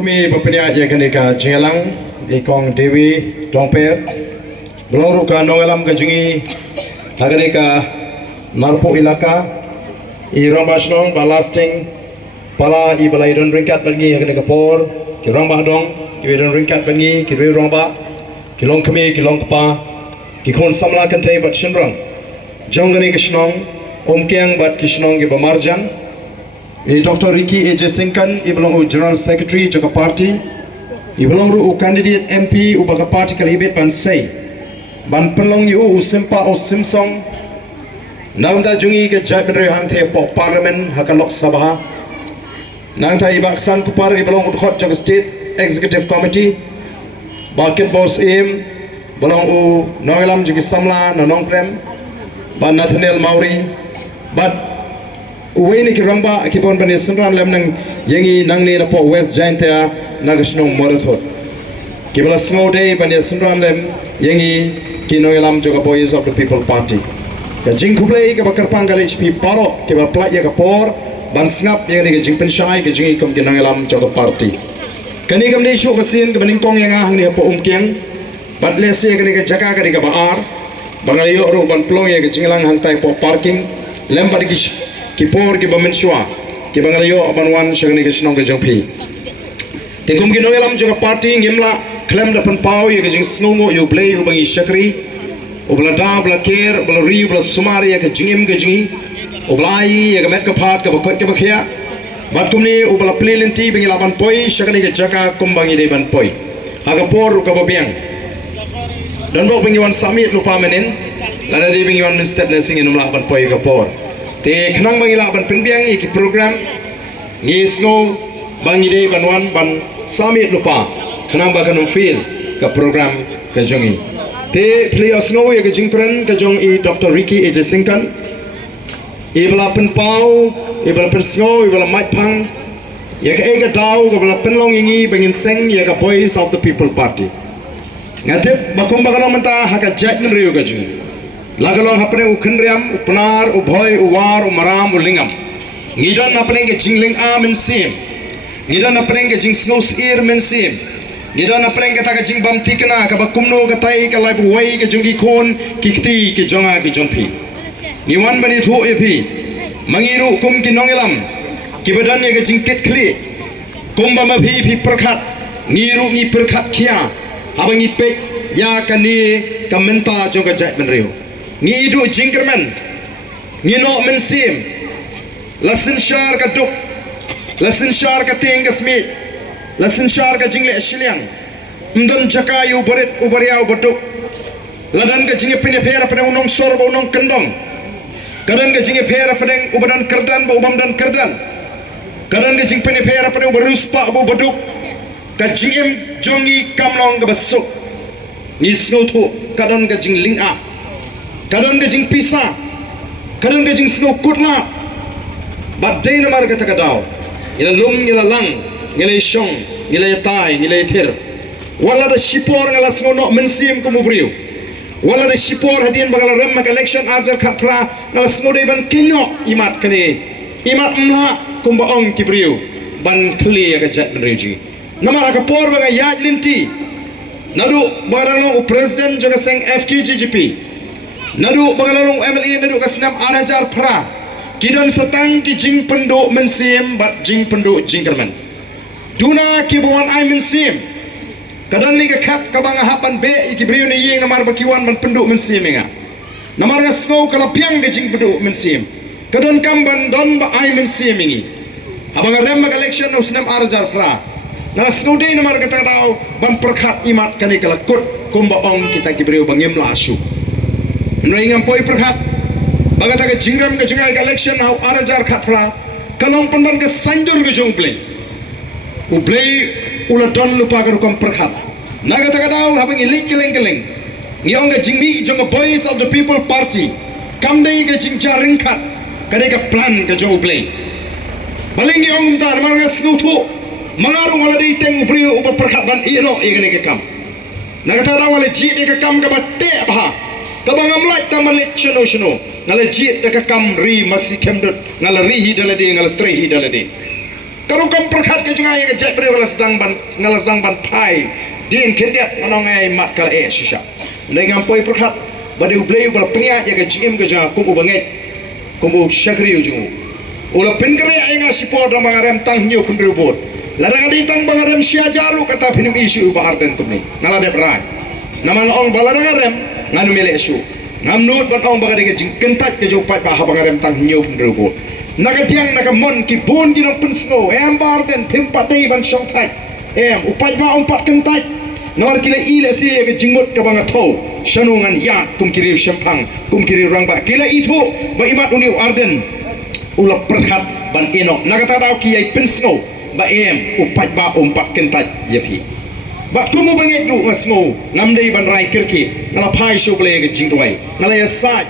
kami berpindah je kini ka Jingalang ikong Dewi Dongper belong ruka nongalam ka jingi hagani ka Narpo ilaka irang basnong balasting pala ibalai don ringkat bangi hagani ka por kirang bahdong kiwedon ringkat bangi kiwe rong ba kilong kami kilong kapa kikon samla kantai bat shinrang jonggani kishnong omkyang bat kishnong ge bamarjan Dr. Ricky A.J. Singkan, ibelong u General Secretary juga parti, ibelong u candidate MP u baka parti kalibet ban say, ban penlong u simpa u simsong, nangta jungi ke jatmen hante po parlimen hakalok sabah, nangta ibaksan kupar ibelong u khot jaga state executive committee, bakit bos im, belong u nongelam jugi samla na nongprem, ban Nathaniel Mauri, bat Uwini ki ramba ki bon bani sunran lem nang yangi nang ni po West Giant ya nagasnong morathot ki bala snow day bani sunran lem yangi ki noelam juga boys of the people party ka jing kublei ka bakar panggal HP paro ki bala plak ya ka por ban sngap yang ni ka jing penshai ka jing kom ki noelam juga party kani kam ni shu basin ka baning kong yang hang ni po umkyang bat lese ka ni ka jaka ka ni ka baar bangali yo ro ban plong ya ka jinglang hang tai po parking lem badi Kipor ki bamensua ki bangalayo abanwan shagni ke shnong ke jangpi tingkum ki noelam juga party ngimla klem da panpau ye ke jing snongo yo blay u bangi shakri u blada bla ker bla ri bla sumari ye ke jingim ke jingi u blai ye ke met ka phat ka bakot ke bakhya bat kumni u bla plelenti bangi laban poi shagni ke jaka kumbangi de ban poi aga por ka babiang dan bo bangi wan summit lupa menin lada de bangi wan step nesing enum laban poi ka por te khnang bangi la ban penbiang iki program ngi snow bangi de banwan ban summit lupa khnang ba kanum feel ka program ka jongi te play snow ye ka jingpren ka jong i Dr. Ricky A.J. Singkan i bala pen pau i bala pen snow i bala mat phang ye ka ega dau ka bala penlong ingi bangin seng ye ka boys of the people party ngatep bakum bakalong menta haka jatmen riu ka jingi lagalong hapne ukhenriam upnar ubhoy uwar umaram ulingam ngidon apne ke jingling a men sim ngidon apne ke jing snows ear men sim ngidon apne ke ta ke jing bam tikna ka bakumno ka tai ka lai buwai ke jungi khon kikti ke jonga ke jonpi ngiwan bani thu epi mangiru kum ki nongelam ki badan ye ke jing ket khli kumba ma phi phi prakhat ngiru ngi prakhat khia abangi pe ya kani kamenta jonga jai ben riu ngi idu jingkerman ngi no men sim lasin shar ka duk lasin shar ka ting ka smit lasin shar ka jingle ashliang mdon jaka yu boret ubaria ubaduk ladan ka jinge pine phera pene unong sor ba unong kendong kadan ka jinge phera pene ubadan kerdan ba ubamdan kerdan kadan ka jing pine phera pene ubarus pa bu baduk ka jingem jongi kamlong ka basuk ni snothu kadan ka jing ling a kadang ke jing pisa kadang ke jing snow kutla bat day namar kata kadau ila lum ila lang ila shong ila tai ila thir wala da shipor ngala snow no mensim ko mubriu wala da shipor hadin bagala ram mak election arjar khapra ngala snow de ban kinyo imat kani imat mla kumba ong kibriu ban kli ga jat reji namar ka por baga yaj linti nadu barano president jaga seng FKGGP nadu bangalarong MLA nadu kasnam anajar pra kidan setang ki jing penduk mensim bat jing penduk jingkerman duna ki buan ai mensim kadang ni ka khap ka banga hapan be ki briu ni yeng namar bakiwan ban penduk mensim nga namar nga snow kala piang ke jing penduk mensim kadang kamban don ba ai mensim ngi abang rem mak election usnam anajar pra ngala snow day namar ka tadaw ban perkhat imat kani kala kut kumba ong kita ki briu bangim la asu Noingam poi perhat, bagata ke jingram ke jingai election hau arajar khapra, kalong panban ke sanjur ke jong play, ula don lupa ke rukam perhat, naga taka daul habang ilik keleng, ngiong ke jingmi jong boys of the people party, kamdei ke jingja ringkat, kade ke plan ke jong play, baling ngiong umtar marga snutu, mangarung ala dei teng ubri uba perhat dan ino igene ke kam, naga taka daul ale jit ke kam ke batte bah. Kabang amlai tamalit chino ngala jit ka kam ri masi kemdut ngala ri hi dalade ngala tre hi dalade karu ka program perkhat ke jengai ke jek beri ngalas dang ban pai din kendiat manongai mat kala shisha ndai ngampoi perkhat bade ublei bala penya ya ke GM ke jang kubu bangai kubu syakri ujung ula pingkere ai nga sipo da mangarem tang nyu kunru bot larang adi tang bangarem sia jaru kata pinum isu ba arden kumni ngala de rai naman ong balarang nganu mele isu ngamnut ban ong bagade ke jing kentat ke jopat ba bangarem tang nyu kunru bot nakatiang nakamon ki bon ginong pensno embar den pimpat dei ban syong thai upat ba umpat kentai nawar kila ile si ke jingmut ke banga tho shanungan ya kum kiri syampang kum kiri rangba kila itu ba imat uni arden ula perhat ban eno nakata daw ki ai pensno ba upat ba umpat kentai yapi ba tumu banget du ngasno ngamdei ban rai kirki ngala pai sho ble ke jingdwai ngala ya sa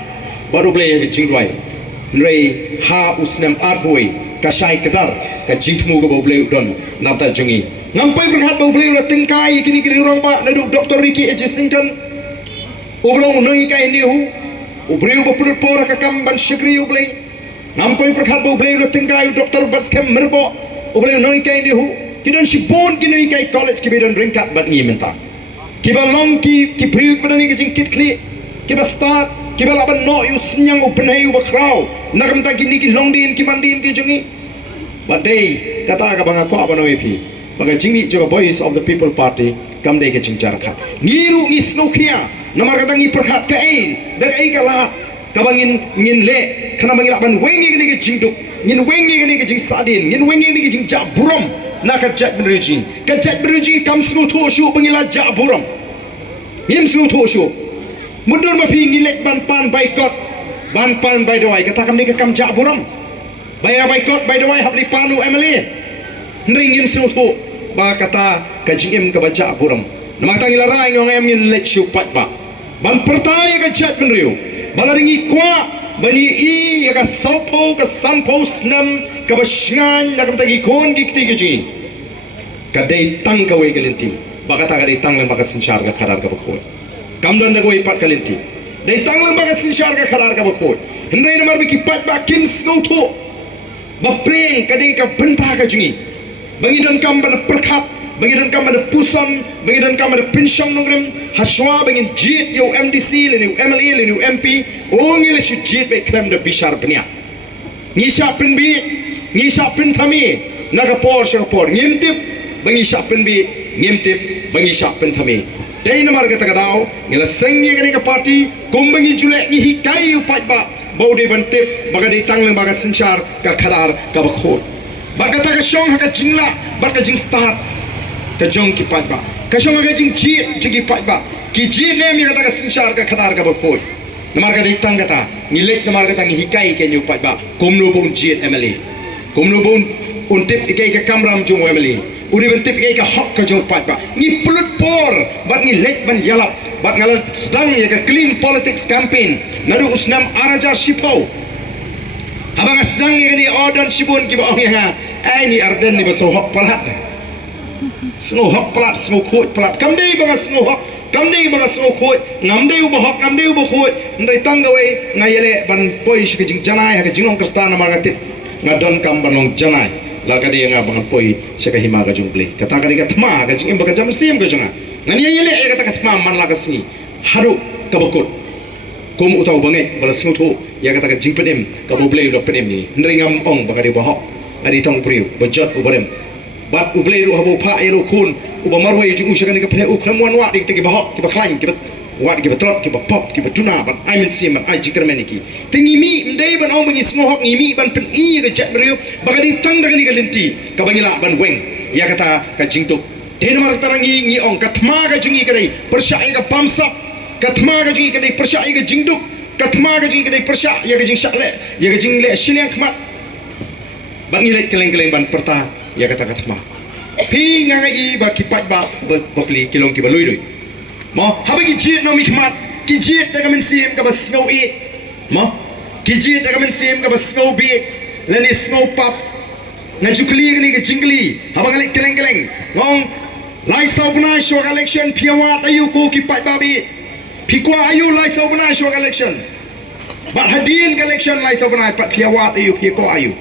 baru ble ke jingdwai Nrei ha usnam arboi kasai kedar ka jingtmu go boble udon namta jungi ngampai berhat boble ula tingkai kini kini orang ba nadu Dr. Ricky Ejesingkan ublong noi kai ni hu ubreu bopur pora ka kamban shikri uble ngampai berhat boble ula tingkai Dr. Batskem merbo uble noi kai ni hu kidan sibon kini kai college kibidan ringkat bat ngi menta kibalong ki priuk badani ke jingkit kli kibastat kibala ban no yu senyang ubenai ubakrau nakam ta kini ki longdin ki mandin ki jungi badai kata ka banga ko abano epi baga jingi juga voice of the people party kam dei ke jingjar khat ngiru ngi snokia namar kata ngi perhat ka dag ka lat ka bangin ngin le kana bangila ban wengi ni ke jingduk ngin wengi ni ke jing sadin ngin wengi ni ke jing jaburam nakat jat beruji ka jat beruji kam snu tho shu bangila jaburam ngim snu tho shu mundur mapi ngilet ban pan baikot ban pan by doi kata kami ke kam jak buram baya baikot by doi hapli panu emily ringin sutu ba kata ka GM ka baca buram nama tangi larai ngong em ngin let shu pat ba ban pertaya ka jak benriu balaringi kwa bani i ya ka saupo ka sanpo snam ka basngan na kam tagi kon gikti gi ka dei tang ka we gelinti ba kata ka dei tang le ba ka sinchar ka khadar ka bakoi kamdan da goi pat kalinti dei tang lembaga sinshar ka khalar ka bakoi hendai namar biki pat ba kim snauto ba pleng ka dei ka benta ka jingi bangi dan kam ban perkhat bangi dan kam ban pusan bangi dan kam ban pension nongrem haswa bangi jit yo MDC le ni MLA le ni MP ongi le shu jit be klem da bishar bnia ngisha pin bi ngisha pin thami naga por sha por ngimtip bangi sha pin bi ngimtip bangi sha pin thami dei namar kata kadau ngila sengi gani ka party kumbangi jule ni hikai upat ba baude bantip baga dei tang baga sinchar ka khadar ka bakhot baga ta ka shong ha ka jingla baga jing start ka jong ki pat ba ka shong ha jing ji pat ba ki ji ne mi kata ka sinchar ka khadar ka bakhot namar ka dei tang kata ngilek namar kata ngi hikai ke ni upat ba komno bon ji MLA komno bon untip ikai ka kamram jong MLA uri bentip ka hak ka jong pat ba ni pulut por bat ni lek ban yalap bat ngal sedang ya ka clean politics campaign nadu usnam araja sipo abang sedang ya ni ordan sibun ki ba ong ya ai ni arden ni baso hak palat snow hak palat snow khoi palat kam dei bang snow hak kam dei bang snow khoi ngam dei ba hak ngam dei ba khoi ndai tanggawe ngayele ban poi shi jing janai ha jingong kristana margatip ngadon kam banong janai laga dia nga bangan poi saka hima ka jumple kata ka diga thma ka jing imba ka jam sim ka janga ngani yele e kata ka thma man la ka singi haru ka bakut kom utaw banget bala snutu ya kata ka jing penem ka boble do penem ni ndringam ong ba ka di bahok ari tong priu bajat ubarem bat uble ru habo pha ero khun uba marwai jing usaka ni ka phe u khlamwan wa dik te bahok ki ba khlain ki ba wat ki ba trot ki ba pop ki ba tuna ban ai min sim ban ai jingkermen ki tingi mi ndei ban ong bangi smohok ngi mi ban pen i ga jat riu bagadi tang daga ni ga linti ka bangila ban weng ya kata ka jingtuk denmar tarangi ngi ong kathma ga jingi ka dei persya ga pamsap kathma ga jingi ka dei persya ga jingduk kathma ga jingi ka dei persya ya ga jing syakle ya ga jing le shiliang khmat ban ngi le keleng-keleng ban perta ya kata kathma pi ngai ba ki pat ba bapli kilong ki ba lui lui mo habagi jit no mikmat ki jit daga min sim ka bas ngau e mo ki jit daga min sim ka bas ngau bi leni ngau pap na jukli ni ka jingli habang alik keleng-keleng ngong lai sau buna shok election piawat ayu ko ki pat babi pikwa ayu lai sau buna shok election bat hadin ka election lai sau buna pat piawat ayu pikwa ayu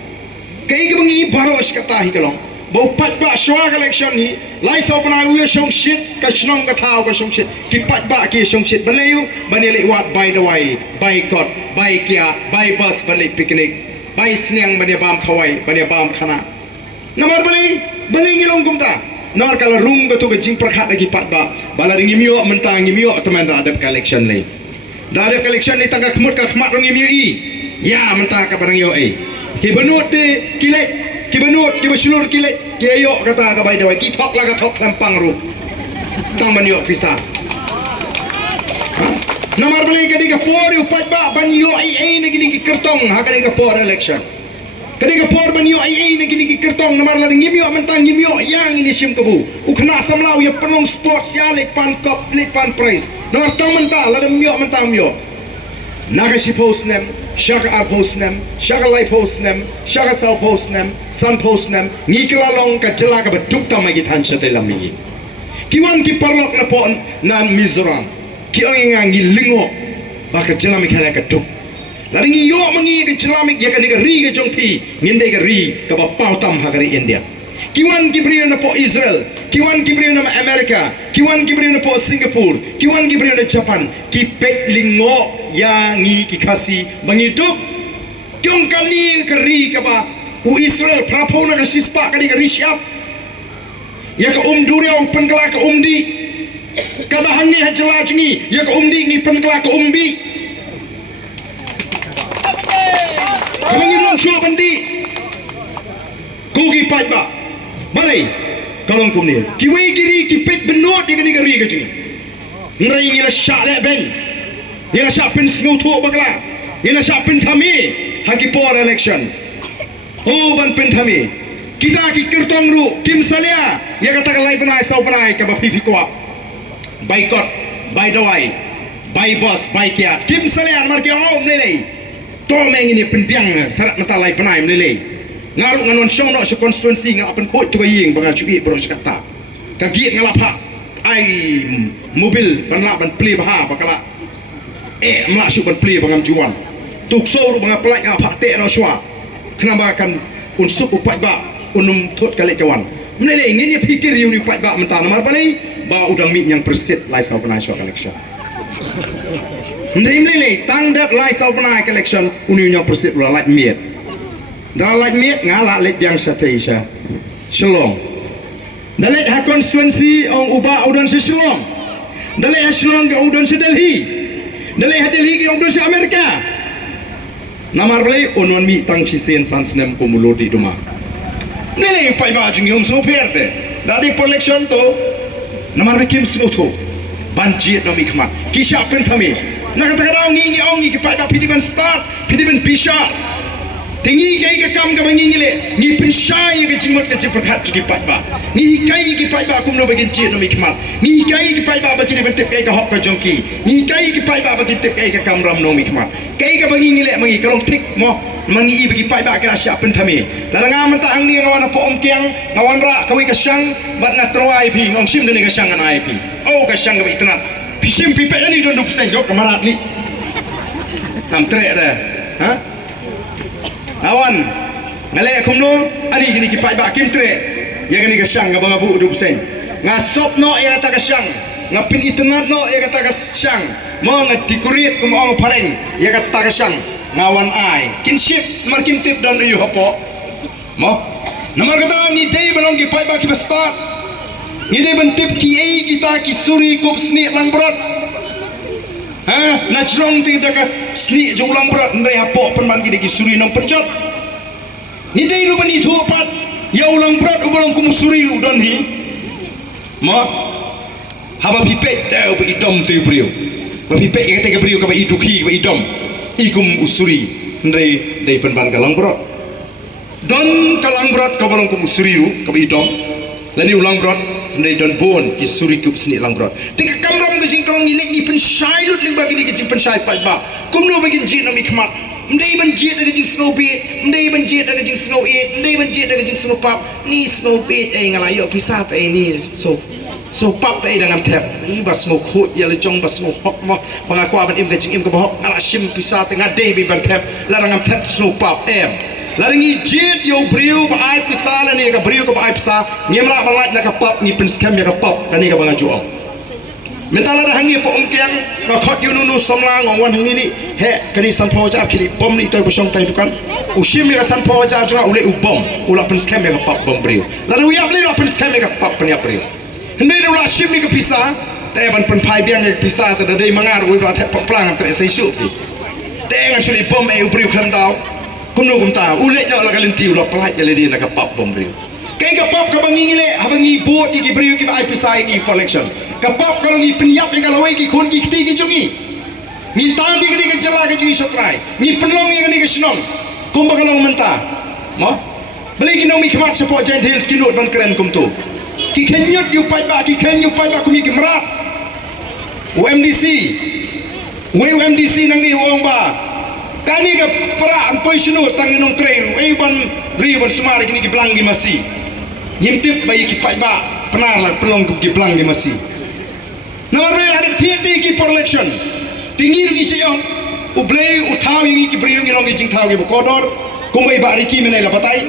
kai ka bangi baros kata hi kalong bau pat ba shwa election ni lai sau panai u shong shit ka chnong ka thao ka shong shit ki pat ba ki shong shit banayu banele wat by the way by god by kia by bus bale picnic by sniang bane bam khawai bane bam khana namar bale ngilong kumta nor kala rung ka tu ka jing prakhat lagi pat ba bala ngimio mentang ngimio teman radap election ni radap election ni tangka khmut ka khmat rong ngimio i ya mentang ka barang yo ai ki benut de kilet ki benut ki besulur kilet ki ayo kata ka bai dawai ki thok la ka thok lampang ru tang ban yo pisa namar beli ka diga por yu pat ba ban yo ai ne gini ki kertong ha ka diga por election ka diga por ban yo ai ne gini ki kertong namar la ngim yo mentang ngim yo yang ini sim kabu u khna samlau ya penong sports ya lek pan cup lek pan prize namar tang mentang la dem yo mentang yo naga si post nem shaka ar post nem shaka lai post nem shaka sau post nem sun post nem ngi kala long ka jela ka beduk tamai ki than chate lamingi kiwan ki parlok na pon nan Mizoram ki ang ngi lingo ba ka jela mi khala ka duk la ngi yo mangi ka jela mi ya ka ni ka ri ka jong pi nginde ka ri ka ba pau tam ha ka ri India kiwan ki brio na po Israel kiwan ki brio na America kiwan ki brio na po Singapore kiwan ki brio na Japan ki pet lingo ya ngi ki kasi mangiduk kyong kani ka ri ka ba u Israel prapo na ka sispa ka di ka ri siap ya ka duria pen kala ka di kada hangi ha jela jingi ya ka di ngi pen kala ka bi kamangi long sho bandi kugi pat ba balai kalong kum ni kiwi giri ki pet benot di ka ri ka jingi nrai ngi la sha le ben ngi la sha pen snow tho bagla ngi la sha pen thami haki por election oh ban pen thami kita ki kertong ru kim salia ya kata kalai panai sau panai ka ba pipi ko boycott by the way by boss by kiat kim salia mar ki om lele to meng ini penpiang sarat mata lai panai lele ngaru nganon song no constituency ngala pen khoi tu ka ying bangal chui bro kata ka giet ngala pha ai mobil ban la ban pli ba bakala ma su ban pli bangam juan tuk so ru bang plai ngala pha te no shwa kenapa akan unsuk upat ba unum thot kale kawan mnele ngini pikir yu ni pat ba mentang namar balai ba udang mi yang persit lai sau panai shwa election mnele tang dak lai sau panai election uni yang persit la lai miet dalat miet ngala lek yang sateisa Shillong dalet ha constituency ong uba udon se Shillong dalet ha Shillong ke udon se Delhi dalet ha Delhi ke udon se Amerika namar balai onwan mi tang chisen sansnem ko mulodi duma nele pai ba jing yom so perde dari election to namar kim snoto banjit no mi khmat kisha pen thami nakata ngi ongi ki pai ba pidiban start pidiban pisha tinggi kai ka kam ka bangi ngile ni pensyai ka jimot ka jiperkat ki pat ba ni kai ki pat ba kum no bagin chi no mikmat ni kai ki pat ba bagin bentep kai ka hok ka jongki ni kai ki pat ba bagin tep kai ka kam ram no mikmat kai ka bangi ngile mangi kalong tik mo mangi i bagi pat ba ka sya pen thami la nga man ta hang ni ngawan po om kiang ngawan ra kawi ka syang bat na troai pi ngong sim ni ka syang an ai pi o ka syang ka itna pisim pi pe ni don 2% yo kamarat ni nam tre da ha awan ngale kumno ani gini ki pai ba kim tre ya gini ka syang ngabang abu 2% ngasop no ya kata ka syang ngapin internet no ya kata ka syang mo ngadikurit kum ong pareng ya kata ka syang ngawan ai kinship mar kim tip dan yu hapo mo namar kata ni dei balong ki pai ba ki start ni dei ben tip ki ai kita ki suri kup sni lang brot ha na jrong ti da ka sni jonglang berat ndai hapo penman ki suri nang pencot ni dei ru bani thu pat ya ulang berat ulang kum suri udon hi ma haba pipet da ubi dom tu brio ba pipet ka te ka brio ka ba iduki ba idom ikum usuri ndai dei penban ka lang berat don ka lang berat ka balong kum suri ru ka ba idom lani ulang berat ndai don bon ki suri kup sni lang berat tika kamram ka jing kalong ni lek ni pensyai lut ling bagi ni ka jing pensyai pat ba kum no bagin jin no mikmat ndai ban jit da jing snow beat ndai ban jit da jing snow eat ndai ban jit da jing snow pop ni snow beat ai ngala yo pisah ta ni so pop ta dengan tap ni bas snow khut ya le jong bas snow hok mo bangakwa ban im ka jing im ka hok ngala sim pisah ta ngadei bi ban tap larang am tap snow pop em laringi jit yo brio ba ai pisala ni ka brio ko ba ai pisa ngemra balat na ka pop ni prince kam ya ka pop kani ka banga juang mentala dah hangi po ongkiang ka khot yu nunu somlang ongwan hangi ni he kani sanpo ja kili bom ni toy bosong tay dukan ushim ya sanpo ja juga ule ubom ula prince kam ya ka pop bom brio lalu ya beli prince kam ya ka pop penya brio hende ula shim ni ka pisa tay ban pen pai biang ni pisa ta dei mangar ui ba te plang tre sai su tay ngan suli bom e brio klam dau kumno kumta ule no la kalinti ula pelaj ya le na ka pop bom brio kay ka pop ka bangi le habangi bot iki brio ki ai pisa ni collection kapap kalau ni penyap yang kalau lagi kon ki keti ki jongi ni tandi ki ke jela ke jingi sotrai ni penlong yang ni ke senong kum bakal menta mo beli ki nomi khmat support giant hills ki not ban keren kum tu ki kenyut yu pai ba ki kenyu pai ba kum ki merat UMDC nang ni wong ba kani ka para ampoi sunu tang nong trail ban riban sumari kini ki blangi masi nyimtip bayi ki pai ba penar la pelong kum ki blangi masi nomor beri ada tiada ki per election tinggi rugi seyong ublei utau yang ki beri yang longi jing tau ki bokodor kumbai bari ki menai la batai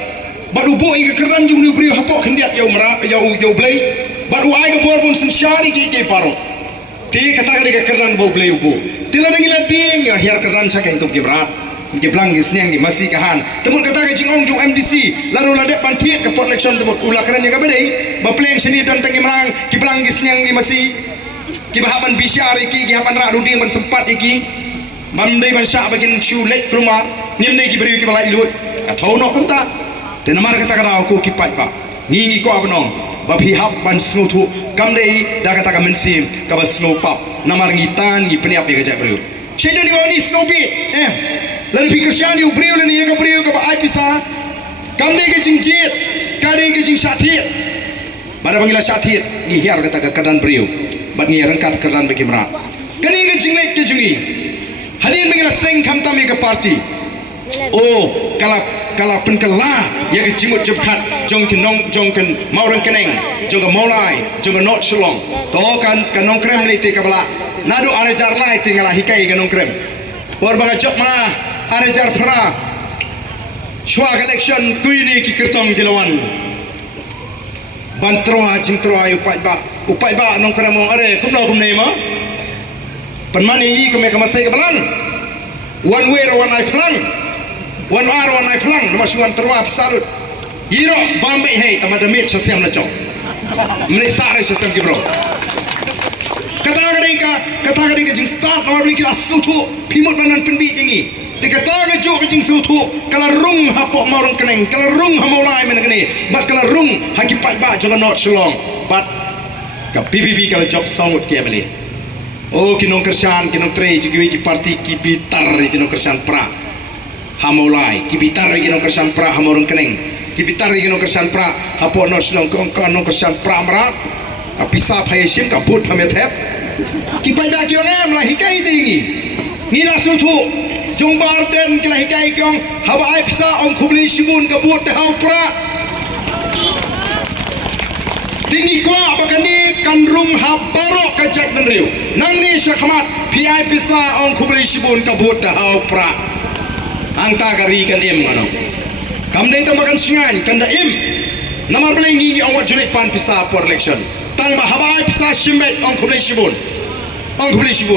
baru bo ing keran jung ni beri hapok hendiat yau mera yau blei baru ai ke borbon sensyari ki paro ti kata ka keran bo blei bo tila nangila ding ya hiar keran sakai kum ki mera ki blang ki sniang ki masih kahan temut kata ka jing ong jung MDC lalu ladek pantiet ke per election temut ulah keran yang ka bedai ba pleng seni dan tangi merang ki blang ki sniang ki masih kibahaban bisyar iki kihaban raduding ban sempat iki mamdai ban syak bagin chulek keluar nimdai ki beri ki balai lut athono kumta tenamar kata kada aku ki pai ba ngingi ko abnong ba phihap ban smutu kamdai da kata ka mensim ka ba snow pop namar ngitan ngi peniap ye gajak beri shedo ni wani snow bit lari pikir syan yu beri le ni ye ka beri ka ba ai pisa kamdai ke jingjit kadai ke jing syathit pada panggilan syathit ngi hiar kata ka kadan beri bat ngi rangkat keran bagi merat kani ke jinglek ke jungi hadin bagi la seng kam tam ke parti oh kala penkala ya ke jimut jebhat jong kenong jong ken maurang keneng jong ke molai jong ke not shalong to kan kanong krem le te kabala nadu are jar lai te ngala hikai kanong krem por banga jok ma are jar phra shwa election kuini ki kirtong kilawan bantroa jingtroa upai ba nong keramo are kumno kumnei ma panmani yi kame kamasai ke belang one way one eye pelang one hour one eye pelang nama suan terwa pisarut yiro bambe hei tamada mit sasiam na chok mne sare sasiam ki bro kata kadika jing start nomor beli kita sutu pimut banan penbi jingi dikata ngajuk jing sutu kala rung hapok maurang keneng kala rung hamolai men kene bat kala rung haki pai ba jangan not shalong bat ka PBB kala job sangut ki ameli oh kinong kersan kinong trei jiwi ki parti ki bitar kinong kersan pra hamolai ki bitar kinong kersan pra hamorang keneng ki bitar kinong kersan pra hapok not shalong kinong kersan pra mra pisah phayesim ka but phametep ki pai ba ki ngam la hikai tingi ngila sutu jong barden kila hikai kyong haba ai pisa ong khubli shimun ka but te hau pra tinggi kwa bakani kanrung habaro ka jat menriu nang ni syakhamat pi ai pisa ong khubli shimun ka but te hau pra angta kari kan em ngano kamdei tambakan singan kanda em namar belengi ngi ong julik pan pisa for election tang bahaba ai pisa shimet ong khubli shimun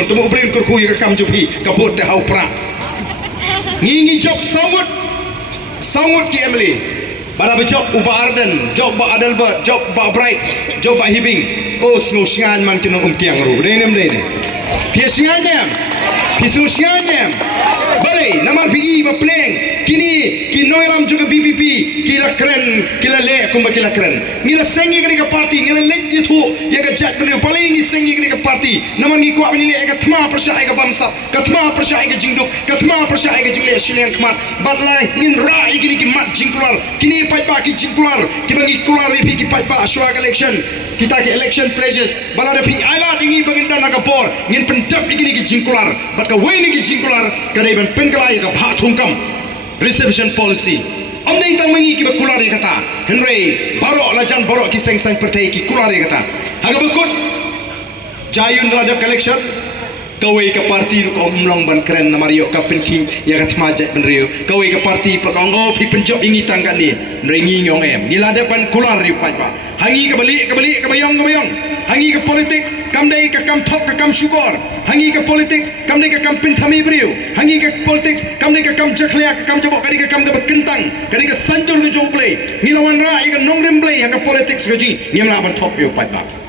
temu brin kurku ka kam jupi ka but te hau pra ngingi jok sangut ki emily pada bejok uba arden jok ba adelbert jok ba bright jok ba hibing oh snow singan man kino kiang ru denem dene pia singan pisu singan bale namar pi ba pleng kini kinoilam juga BPP kila keren kila le kumba kila keren ngila sengi kini ka parti ngila le itu ya ka jat bener paling sengi kini ka parti namar ngi kwa ni le ka thma persya ka bamsa ka thma persya ka jingduk ka thma persya ka jingle shileng kmat batla ngin ra kini ki mat jingkular kini pai pa ki jingkular ki bangi kular ri ki pai pa ashwa election kita ki election pledges bala ri ala dingi bangin dana ka por ngin pendap kini ki jingkular bat ka weni ki jingkular ka dai ban penkalai ka pha thungkam reception policy amne tang mengi ki kulare kata henry barok lajan barok ki seng sang pertai ki kulare kata haga bekut jayun radap collection kawai ke parti lu kau mlong ban keren na Mario ka penki ya kat majak ben riu kawai ke parti pa kau ngau pi penjok ingi tangkan ni ringi ngong em ni lada ban kular riu pai pa hangi ke balik ke bayong hangi ke politik kam dai ke kam thok ke kam syukur hangi ke politik kam dai ke kam pinthami briu hangi ke politik kam dai ke kam jakhlia ke kam jabok kadi ke kam ke kentang kadi ke sanjur ke joplay ni lawan ra i ke nongrem play ke politik seji ni mla ban thok riu pai pa